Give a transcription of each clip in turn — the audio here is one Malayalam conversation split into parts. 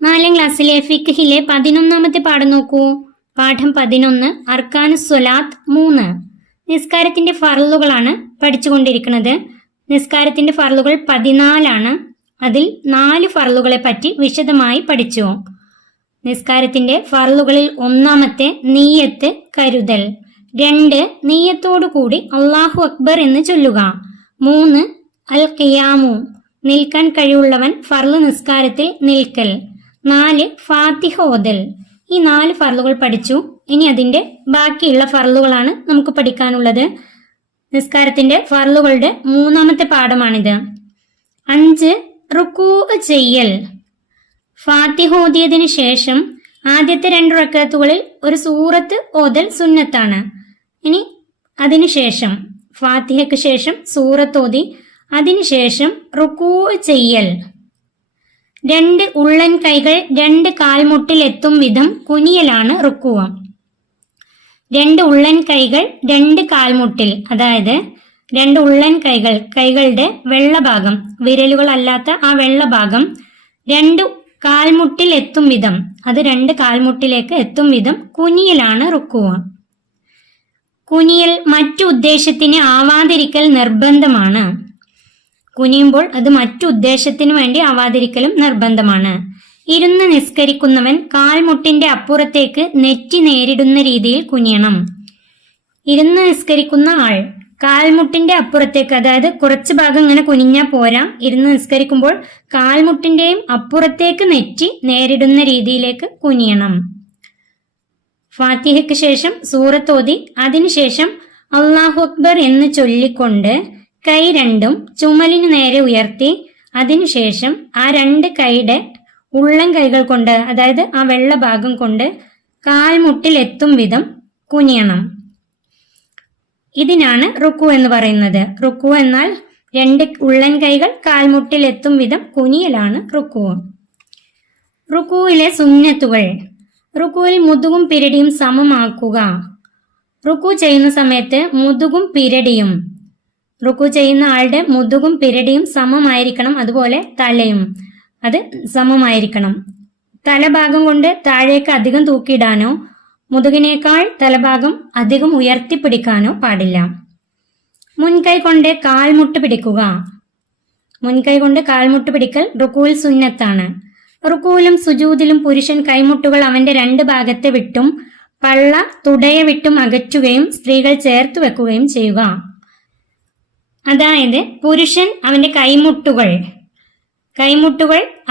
4ാം ക്ലാസ്സിലെ ഫിഖ്ഹിലെ 11ാമത്തെ പാഠം നോക്കൂ. പാഠം 11 അർക്കാനുസ് സ്വലാത്ത് 3. നിസ്കാരത്തിന്റെ ഫർളുകളാണ് പഠിച്ചുകൊണ്ടിരിക്കുന്നത്. നിസ്കാരത്തിന്റെ ഫർളുകൾ 14 അതിൽ 4 ഫർളുകളെ പറ്റി വിശദമായി പഠിച്ചു. നിസ്കാരത്തിന്റെ ഫർളുകളിൽ 1ാമത്തെ നീയത്ത് കരുതൽ. 2 നീയത്തോടു കൂടി അല്ലാഹു അക്ബർ എന്ന് ചൊല്ലുക. 3 അൽ ഖിയാമു നിൽക്കാൻ കഴിവുള്ളവൻ ഫർള് നിസ്കാരത്തിൽ നിൽക്കൽ. 4 ഫാത്തിഹ ഓതൽ. ഈ 4 ഫർളുകൾ പഠിച്ചു. ഇനി അതിന്റെ ബാക്കിയുള്ള ഫർളുകളാണ് നമുക്ക് പഠിക്കാനുള്ളത്. നിസ്കാരത്തിന്റെ ഫർളുകളുടെ 3ാമത്തെ പാഠമാണിത്. 5 റുക്കൂ ചെയ്യൽ. ഫാത്തിഹ ഓതിയതിനു ശേഷം ആദ്യത്തെ 2 റക്അത്തുകളിൽ ഒരു സൂറത്ത് ഓതൽ സുന്നത്താണ്. ഇനി അതിനുശേഷം ഫാത്തിഹയ്ക്ക് ശേഷം സൂറത്ത് ഓതി അതിനുശേഷം റുക്കൂ ചെയ്യൽ. 2 ഉള്ളൻ കൈകൾ 2 കാൽമുട്ടിൽ എത്തും വിധം കുനിയലാണ് റുക്കുവ. 2 ഉള്ളൻ കൈകൾ 2 കാൽമുട്ടിൽ, അതായത് 2 ഉള്ളൻ കൈകളുടെ വെള്ളഭാഗം, വിരലുകൾ അല്ലാത്ത ആ വെള്ളഭാഗം 2 കാൽമുട്ടിൽ എത്തും വിധം, അത് 2 കാൽമുട്ടിലേക്ക് എത്തും വിധം കുനിയലാണ് റുക്കുവ. കുനിയൽ മറ്റു ഉദ്ദേശത്തിന് ആവാതിരിക്കൽ നിർബന്ധമാണ്. കുനിയുമ്പോൾ അത് മറ്റു ഉദ്ദേശത്തിനു വേണ്ടി ആവാതിരിക്കലും നിർബന്ധമാണ്. ഇരുന്ന് നിസ്കരിക്കുന്നവൻ കാൽമുട്ടിന്റെ അപ്പുറത്തേക്ക് നെറ്റി നേരിടുന്ന രീതിയിൽ കുനിയണം. ഇരുന്ന് നിസ്കരിക്കുന്ന ആൾ കാൽമുട്ടിന്റെ അപ്പുറത്തേക്ക്, അതായത് കുറച്ച് ഭാഗം ഇങ്ങനെ കുനിഞ്ഞാൽ പോരാ, ഇരുന്ന് നിസ്കരിക്കുമ്പോൾ കാൽമുട്ടിന്റെയും അപ്പുറത്തേക്ക് നെറ്റി നേരിടുന്ന രീതിയിലേക്ക് കുനിയണം. ഫാത്തിഹയ്ക്ക് ശേഷം സൂറത്ത് ഓതി അതിനുശേഷം അല്ലാഹു അക്ബർ എന്ന് ചൊല്ലിക്കൊണ്ട് കൈ 2 ചുമലിനു നേരെ ഉയർത്തി അതിനുശേഷം ആ 2 കൈയുടെ ഉള്ളം കൈകൾ കൊണ്ട്, അതായത് ആ വെള്ള ഭാഗം കൊണ്ട് കാൽമുട്ടിൽ എത്തും വിധം കുനിയണം. ഇതിനാണ് റുക്കു എന്ന് പറയുന്നത്. റുക്കു എന്നാൽ 2 ഉള്ളൻ കൈകൾ കാൽമുട്ടിൽ എത്തും വിധം കുനിയലാണ് റുക്കു. റുക്കുവിലെ സുന്നത്തുകൾ. റുക്കുവിൽ മുതുകും പിരടിയും സമമാക്കുക. റുക്കു ചെയ്യുന്ന സമയത്ത് മുതുകും പിരടിയും, റുക്കു ചെയ്യുന്ന ആളുടെ മുതുകും പിരടിയും സമമായിരിക്കണം. അതുപോലെ തലയും അത് സമമായിരിക്കണം. തലഭാഗം കൊണ്ട് താഴേക്ക് അധികം തൂക്കിയിടാനോ മുതുകിനേക്കാൾ തലഭാഗം അധികം ഉയർത്തിപ്പിടിക്കാനോ പാടില്ല. മുൻകൈ കൊണ്ട് കാൽമുട്ട് പിടിക്കുക. മുൻകൈ കൊണ്ട് കാൽമുട്ട് പിടിക്കൽ റുക്കുവിൽ സുന്നത്താണ്. റുക്കുവിലും സുജൂദിലും പുരുഷൻ കൈമുട്ടുകൾ അവന്റെ 2 ഭാഗത്തെ വിട്ടും പള്ള തുടയെ വിട്ടും അകറ്റുകയും സ്ത്രീകൾ ചേർത്ത് വെക്കുകയും ചെയ്യുക. അതായത് പുരുഷൻ അവന്റെ കൈമുട്ടുകൾ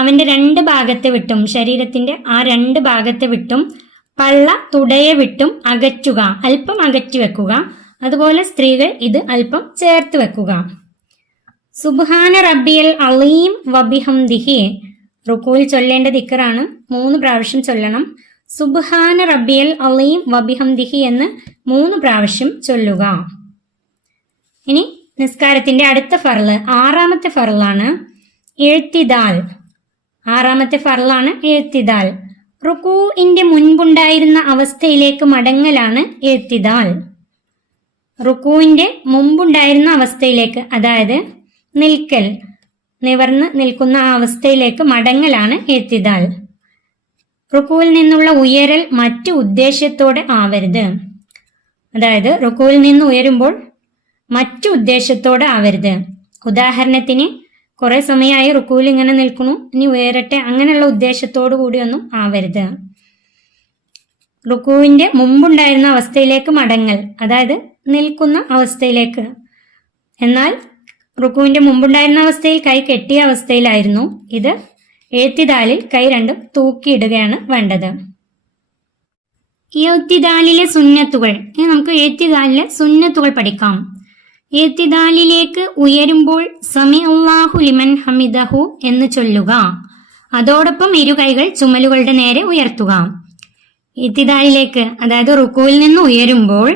അവന്റെ 2 ഭാഗത്തെ വിട്ടും, ശരീരത്തിന്റെ ആ 2 ഭാഗത്തെ വിട്ടും പള്ള തുടയെ വിട്ടും അകറ്റുക, അല്പം അകറ്റി വെക്കുക. അതുപോലെ സ്ത്രീകൾ ഇത് അല്പം ചേർത്ത് വെക്കുക. സുബ്ഹാന റബ്ബിയൽ അലീം വബിഹംദിഹി റുക്കുവിൽ ചൊല്ലേണ്ട ദിക്റാണ്. 3 പ്രാവശ്യം ചൊല്ലണം. സുബ്ഹാന റബ്ബിയൽ അലീം വബിഹംദിഹി എന്ന് 3 പ്രാവശ്യം ചൊല്ലുക. ഇനി നിസ്കാരത്തിന്റെ അടുത്ത ഫർള് 6ാമത്തെ ഫർളാണ് എഴുത്തിദാൽ. 6ാമത്തെ ഫർളാണ് എഴുത്തിദാൽ. റുക്കൂഇന്റെ മുൻപുണ്ടായിരുന്ന അവസ്ഥയിലേക്ക് മടങ്ങലാണ് എഴുത്തിദാൽ. റുക്കൂഇന്റെ മുമ്പുണ്ടായിരുന്ന അവസ്ഥയിലേക്ക്, അതായത് നിൽക്കൽ, നിവർന്ന് നിൽക്കുന്ന ആ അവസ്ഥയിലേക്ക് മടങ്ങലാണ് എഴുത്തിദാൽ. റുക്കൂവിൽ നിന്നുള്ള ഉയരൽ മറ്റു ഉദ്ദേശത്തോടെ ആവരുത്. അതായത് റുക്കൂവിൽ നിന്ന് ഉയരുമ്പോൾ മറ്റു ഉദ്ദേശത്തോടെ ആവരുത്. ഉദാഹരണത്തിന് കുറെ സമയമായി റുക്കൂവിൽ ഇങ്ങനെ നിൽക്കുന്നു, ഇനി ഉയരട്ടെ, അങ്ങനെയുള്ള ഉദ്ദേശത്തോടു കൂടിയൊന്നും ആവരുത്. റുക്കൂവിന്റെ മുമ്പുണ്ടായിരുന്ന അവസ്ഥയിലേക്ക് മടങ്ങൽ, അതായത് നിൽക്കുന്ന അവസ്ഥയിലേക്ക്. എന്നാൽ റുക്കുവിന്റെ മുമ്പുണ്ടായിരുന്ന അവസ്ഥയിൽ കൈ കെട്ടിയ അവസ്ഥയിലായിരുന്നു. ഇത് എഴുത്തിദാലിൽ കൈ 2 തൂക്കിയിടുകയാണ് വേണ്ടത്. എഴുത്തിദാലിലെ സുന്നത്തുകൾ. ഇനി നമുക്ക് എഴുത്തിദാലിലെ സുന്നത്തുകൾ പഠിക്കാം. എഴുത്തിദാലിലേക്ക് ഉയരുമ്പോൾ സമി അല്ലാഹു ലിമൻ ഹമിദഹു എന്ന് ചൊല്ലുക. അതോടൊപ്പം 2 കൈകൾ ചുമലുകളുടെ നേരെ ഉയർത്തുക. എഴുത്തിദാലിലേക്ക്, അതായത് റുക്കുവിൽ നിന്ന് ഉയരുമ്പോൾ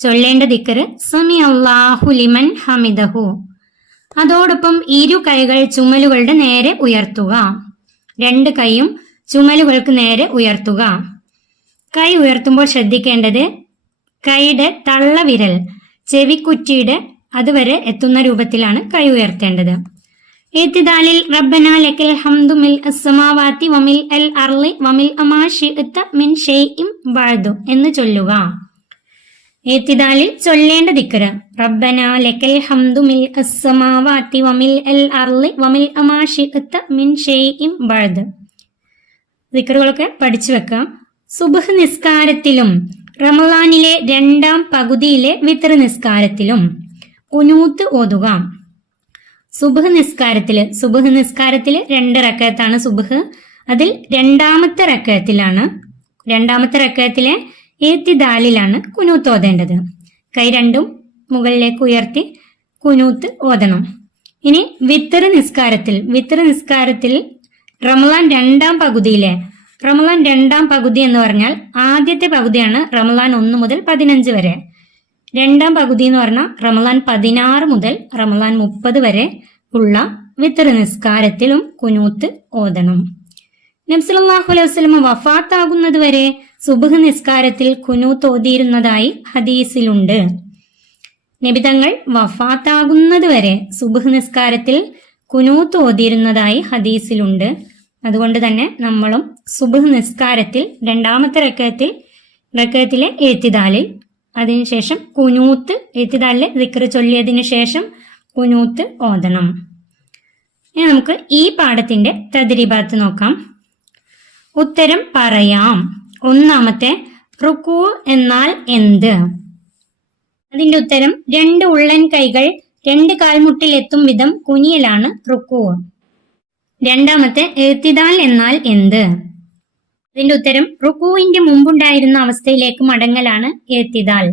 ചൊല്ലേണ്ട ദിക്റ് സമി അല്ലാഹു ലിമൻ ഹമിദഹു. അതോടൊപ്പം 2 കൈകൾ ചുമലുകളുടെ നേരെ ഉയർത്തുക. 2 കൈയും ചുമലുകൾക്ക് നേരെ ഉയർത്തുക. കൈ ഉയർത്തുമ്പോൾ ശ്രദ്ധിക്കേണ്ടത് കൈയുടെ തള്ളവിരൽ ചെവിക്കുറ്റിയുടെ അതുവരെ എത്തുന്ന രൂപത്തിലാണ് കൈ ഉയർത്തേണ്ടത്. എത്തിദാലിൽ റബ്ബന ലക്കൽ ഹംദു മിൽ അസ്സമാവാതി വമിൽ അൽ അർളി വമിൽ അമാ ശിഅത മിൻ ഷൈഇൻ ബഅദു എന്ന് ചൊല്ലുക. എത്തിദാലിൽ ചൊല്ലേണ്ട ദിക്ർ റബ്ബന ലക്കൽ ഹംദു മിൽ അസ്സമാവാതി വമിൽ അൽ അർളി വമിൽ അമാ ശിഅത മിൻ ഷൈഇൻ ബഅദു. ദിക്റുകളൊക്കെ പഠിച്ചു വെക്കാം. സുബ്ഹ് നിസ്കാരത്തിലും റമളാനിലെ 2ാം പകുതിയിലെ വിത്ർ നിസ്കാരത്തിലും ഖുനൂത്ത് ഓതുക. സുബ്ഹ് നിസ്കാരത്തില് 2 റക്അത്താണ് സുബ്ഹ്. അതിൽ 2ാമത്തെ റക്അത്തിലെ ഏത്തിദാലിലാണ് ഖുനൂത്ത് ഓതേണ്ടത്. കൈ രണ്ടും മുകളിലേക്ക് ഉയർത്തി ഖുനൂത്ത് ഓതണം. ഇനി വിത്ർ നിസ്കാരത്തിൽ റമളാൻ 2ാം പകുതി എന്ന് പറഞ്ഞാൽ ആദ്യത്തെ പകുതിയാണ് റമളാൻ 1 മുതൽ 15 വരെ. 2ാം പകുതി എന്ന് പറഞ്ഞാൽ റമളാൻ 16 മുതൽ റമളാൻ 30 വരെ ഉള്ള വിത്ർ നിസ്കാരത്തിലും ഖുനൂത്ത് ഓതണം. നബി സല്ലല്ലാഹു അലൈഹി വസല്ലം വഫാത്താകുന്നത് വരെ സുബ്ഹ് നിസ്കാരത്തിൽ ഖുനൂത്ത് ഓതിയിരുന്നതായി ഹദീസിലുണ്ട്. നബിതങ്ങൾ വഫാത്താകുന്നത് വരെ സുബ്ഹ് നിസ്കാരത്തിൽ ഖുനൂത്ത് ഓതിയിരുന്നതായി ഹദീസിലുണ്ട്. അതുകൊണ്ട് തന്നെ നമ്മളും സുബ്ഹ് നിസ്കാരത്തിൽ 2ാമത്തെ റക്അത്തിലെ ഏത്തിദാലിൽ അതിനുശേഷം ഖുനൂത്ത് ഏത്തിദാലിലെ ദിക്ർ ചൊല്ലിയതിനു ശേഷം ഖുനൂത്ത് ഓതണം. ഇനി നമുക്ക് ഈ പാഠത്തിന്റെ തദ്രീബാത്ത് നോക്കാം. ഉത്തരം പറയാം. ഒന്നാമത്തെ റുക്കൂ എന്നാൽ എന്ത്? അതിന്റെ ഉത്തരം 2 ഉള്ളൻ കൈകൾ 2 കാൽമുട്ടിൽ എത്തും വിധം കുനിയലാണ് റുക്കൂ. രണ്ടാമത്തെ ഏത്തിദാൽ എന്നാൽ എന്ത്? അതിന്റെ ഉത്തരം റുക്കൂവിന്റെ മുമ്പുണ്ടായിരുന്ന അവസ്ഥയിലേക്ക് മടങ്ങലാണ് ഏത്തിദാൽ.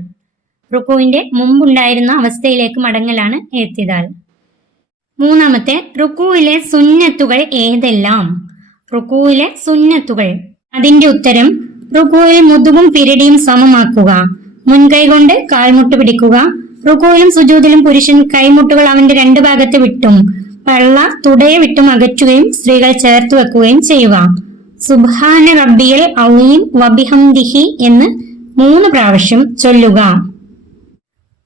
മൂന്നാമത്തെ റുക്കൂവിലെ സുന്നത്തുകൾ ഏതെല്ലാം? അതിന്റെ ഉത്തരം റുക്കൂവിൽ മുതുകും പിരടിയും സമമാക്കുക, മുൻകൈ കൊണ്ട് കാൽമുട്ട് പിടിക്കുക. റുക്കൂവിലും സുജൂദിലും പുരുഷൻ കൈമുട്ടുകൾ അവന്റെ 2 ഭാഗത്ത് വിട്ടും പള്ള തുടയെ വിട്ടും അകറ്റുകയും സ്ത്രീകൾ ചേർത്ത് വെക്കുകയും ചെയ്യുക. സുബ്ഹാന റബ്ബിയൽ അളീം വബിഹംദിഹി എന്ന് 3 പ്രാവശ്യം ചൊല്ലുക.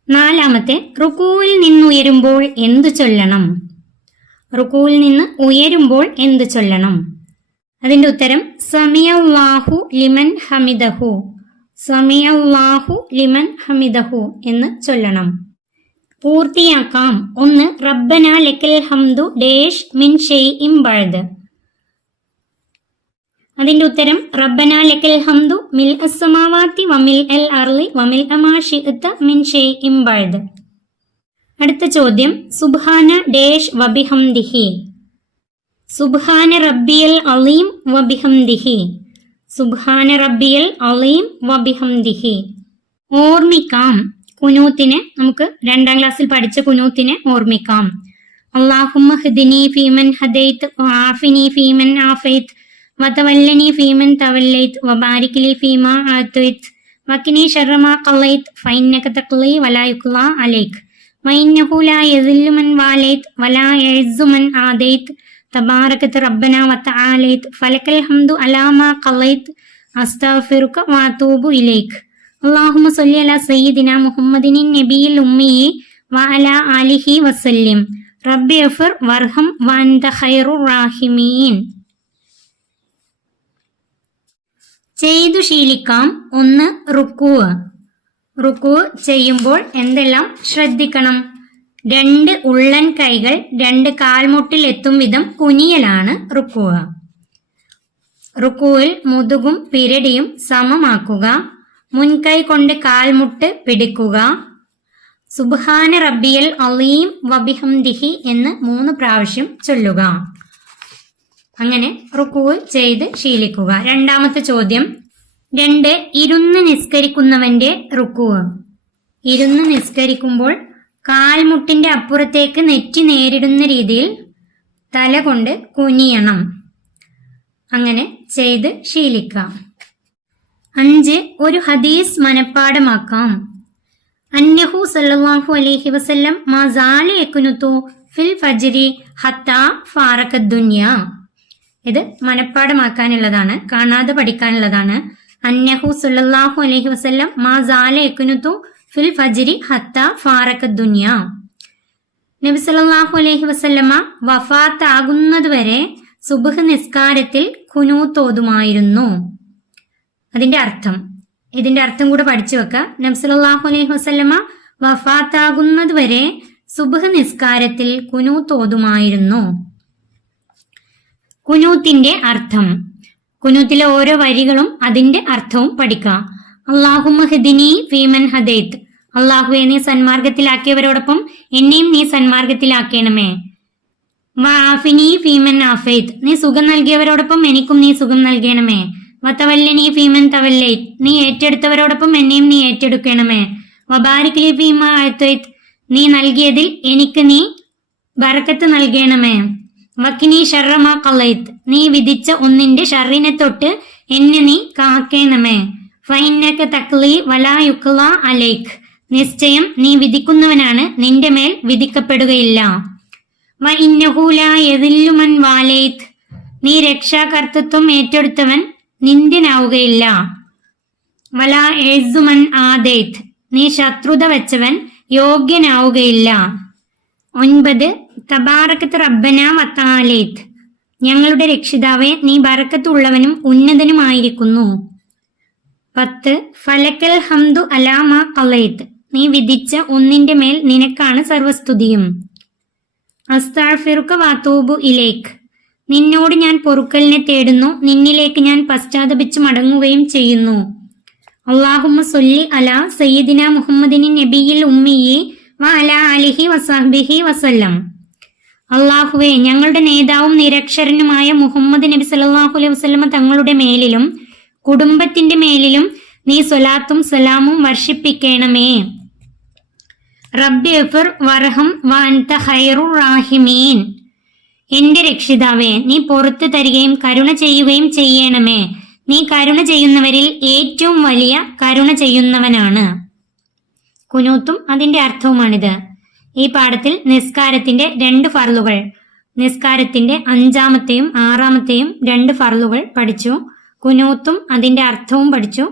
നാലാമത്തെ റുക്കൂവിൽ നിന്ന് ഉയരുമ്പോൾ എന്തു ചൊല്ലണം? അതിന്റെ ഉത്തരം സമിഅല്ലാഹു ലിമൻ ഹമിദഹു എന്ന് ചൊല്ലണം. പൂർത്തിയാക്കാം. 1 റബ്ബന ലക്കൽ ഹംദു ഡേഷ് മിൻ ഷൈഇൻ ബഅദ്. അതിന്റെ ഉത്തരം റബ്ബന ലക്കൽ ഹംദു മിൽ അസ്സമാവാതി വമിൽ അൽ അർളി വമിൽ അമാ ശിഅത മിൻ ഷൈഇൻ ബഅദ്. അടുത്ത ചോദ്യം സുബ്ഹാന ഡേഷ് വബിഹംദിഹി. സുബ്ഹാന റബ്ബിയൽ അളീം വബിഹംദിഹി. ഓർമ്മിക്കാം. കുനൂത്തിനെ നമുക്ക് 2ാം ക്ലാസ്സിൽ പഠിച്ച കുനൂത്തിനെ ഓർമ്മിക്കാം. അല്ലാഹുമ്മ ഹ്ദിനി ഫീമൻ ഹദൈത് വആഫിനി ഫീമൻ ആഫൈത് വതവല്ലനി ഫീമൻ തവല്ലൈത് വബാരിക് ലി ഫീമാ ആതൈത് വഖിനി ശർറ മാ ഖളൈത് ഫഇന്നക തഖ്ലി വലാ യുഖ്ലാ അലൈക് വഇന്നഹു ലാ യസില്ലു മൻ വാലൈത് വലാ യഇസ്സു മൻ ആദൈത് തബാറകത റബ്ബനാ വതആലൈത് ഫലകൽ ഹംദു അലാ മാ ഖളൈത് അസ്തഗ്ഫിറുക വഅതൂബു ഇലൈക്. അല്ലാഹുമ്മ സ്വല്ലി അലാ സയ്യിദിനാ മുഹമ്മദിൻ നബിയിൽ ഉമ്മിയി വഅലാ ആലിഹി വസല്ലിം. റബ്ബി ഗഫിർ വർഹം വഅൻത ഖൈറുർ റാഹിമീൻ. ചെയ്തു ശീലിക്കാം. 1 റുക്കൂ ചെയ്യുമ്പോൾ എന്തെല്ലാം ശ്രദ്ധിക്കണം? 2 ഉള്ളൻ കൈകൾ 2 കാൽമുട്ടിൽ എത്തും വിധം കുനിയലാണ് റുക്കൂ. റുക്കൂവിൽ മുതുകും പിരടിയും സമമാക്കുക, മുൻകൈ കൊണ്ട് കാൽമുട്ട് പിടിക്കുക. സുബ്ഹാന റബ്ബിയൽ അളീം വബിഹംദിഹി എന്ന് 3 പ്രാവശ്യം ചൊല്ലുക. അങ്ങനെ റുക്കൂ ചെയ്ത് ശീലിക്കുക. രണ്ടാമത്തെ ചോദ്യം 2 ഇരുന്ന് നിസ്കരിക്കുന്നവന്റെ റുക്കൂ. ഇരുന്ന് നിസ്കരിക്കുമ്പോൾ കാൽമുട്ടിന്റെ അപ്പുറത്തേക്ക് നെറ്റി നേരിടുന്ന രീതിയിൽ തല കൊണ്ട് കുനിയണം. അങ്ങനെ ചെയ്ത് ശീലിക്കാം. 5 ഒരു ഹദീസ് മനഃപ്പാഠമാക്കാം. അന്നഹു സല്ലല്ലാഹു അലൈഹി വസല്ലം മാ സാല യകുനുതു ഫിൽ ഫജ്രി ഹത്താ ഫാറഖദ് ദുനിയ. ഇത് മനഃപ്പാഠമാക്കാനുള്ളതാണ്, കാണാതെ പഠിക്കാനുള്ളതാണ്. അന്നഹു സല്ലല്ലാഹു അലൈഹി വസല്ലം മാ സാല യകുനുതു ഫിൽ ഫജ്രി ഹത്താ ഫാറഖദ് ദുനിയ. നബി സല്ലല്ലാഹു അലൈഹി വസല്ലമ വഫാത്താകുന്നതുവരെ സുബ്ഹ് നിസ്കാരത്തിൽ ഖുനൂത്ത് ഓതുമായിരുന്നു. ഇതിന്റെ അർത്ഥം കൂടെ പഠിച്ചു വെക്കുക. നബി സല്ലല്ലാഹു അലൈഹി വസല്ലമ വഫാത്താകുന്നതുവരെ സുബ്ഹ് നിസ്കാരത്തിൽ ഖുനൂത്ത് ഓതുമായിരുന്നു. ഖുനൂത്തിന്റെ അർത്ഥം. ഖുനൂത്തിലെ ഓരോ വരികളും അതിന്റെ അർത്ഥവും പഠിക്കാം. അല്ലാഹുമ്മ ഹ്ദിനി ഫീമൻ ഹദൈത്. അല്ലാഹുവേ, നീ സന്മാർഗത്തിലാക്കിയവരോടൊപ്പം എന്നെയും നീ സന്മാർഗത്തിലാക്കണമേ. വആഫിനി ഫീമൻ ആഫൈത്. നീ സുഖം നൽകിയവരോടൊപ്പം എനിക്കും നീ സുഖം നൽകണമേ. വതവല്ലനി ഫീമൻ തവല്ലൈത്. നീ ഏറ്റെടുത്തവരോടൊപ്പം എന്നെയും നീ ഏറ്റെടുക്കണമേ. വബാരിക് ലി ഫീമാ അഅതൈത്. നീ നൽകിയതിൽ എനിക്ക് നീ ബറക്കത്ത് നൽകണമേ. വഖിനി ശർറ മാ ഖളൈത്. നീ വിധിച്ച ഒന്നിന്റെ ഷർറിനെ തൊട്ട് എന്നെ നീ കാക്കണമേ. ഫഇന്നക തഖ്ലി വലാ യുഖ്ലാ അലൈക്. നിശ്ചയം നീ വിധിക്കുന്നവനാണ്, നിന്റെ മേൽ വിധിക്കപ്പെടുകയില്ല. വഇന്നഹു ലാ യദില്ലു മൻ വാലൈത്. നീ രക്ഷാകർത്തൃത്വം ഏറ്റെടുത്തവൻ നിന്ദ്യനാവുകയില്ല. വലാ യഇസ്സു മൻ ആദൈത്. നീ ശത്രുത വെച്ചവൻ യോഗ്യനാവുകയില്ല. 9. തബാറകത്ത് റബ്ബന വതആലൈത്. ഞങ്ങളുടെ രക്ഷിതാവേ, നീ ബറക്കത്തുള്ളവനും ഉന്നതനുമായിരിക്കുന്നു. 10. ഫലക്കൽ ഹംദു അലാ മാ ഖളൈത്. നീ വിധിച്ച ഒന്നിന്റെ മേൽ നിനക്കാണ് സർവസ്തുതിയും. അസ്തഗ്ഫിറുക വഅതൂബു ഇലൈക്. നിന്നോട് ഞാൻ പൊറുക്കലിനെ തേടുന്നു, നിന്നിലേക്ക് ഞാൻ പശ്ചാത്തപിച്ചു മടങ്ങുകയും ചെയ്യുന്നു. അല്ലാഹുമ്മ സ്വല്ലി അലാ സയ്യിദിന മുഹമ്മദിൻ നബിയിൽ ഉമ്മിയി വഅലാ ആലിഹി വസഹ്ബിഹി വസല്ലം. അല്ലാഹുവേ, ഞങ്ങളുടെ നേതാവും നിരക്ഷരനുമായ മുഹമ്മദ് നബി സല്ലല്ലാഹു അലൈഹി വസല്ലമ തങ്ങളുടെ മേലിലും കുടുംബത്തിന്റെ മേലിലും നീ സ്വലാത്തും സലാമും വർഷിപ്പിക്കണമേ. റബ്ബി ഇഗ്ഫിർ വർഹം വഅൻത ഖൈറുർ റാഹിമീൻ. എന്റെ രക്ഷിതാവേ, നീ പുറത്തു തരികയും കരുണ ചെയ്യുകയും ചെയ്യണമേ. നീ കരുണ ചെയ്യുന്നവരിൽ ഏറ്റവും വലിയ കരുണ ചെയ്യുന്നവനാണ്. ഖുനൂത്തും അതിന്റെ അർത്ഥവുമാണിത്. ഈ പാഠത്തിൽ നിസ്കാരത്തിന്റെ 2 ഫർളുകൾ, നിസ്കാരത്തിന്റെ 5-ാമത്തെയും 6-ാമത്തെയും 2 ഫർളുകൾ പഠിച്ചു. ഖുനൂത്തും അതിന്റെ അർത്ഥവും പഠിച്ചു.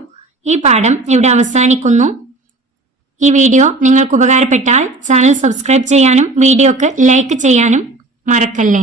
ഈ പാഠം ഇവിടെ അവസാനിക്കുന്നു. ഈ വീഡിയോ നിങ്ങൾക്ക് ഉപകാരപ്പെട്ടാൽ ചാനൽ സബ്സ്ക്രൈബ് ചെയ്യാനും വീഡിയോക്ക് ലൈക്ക് ചെയ്യാനും മറക്കല്ലേ.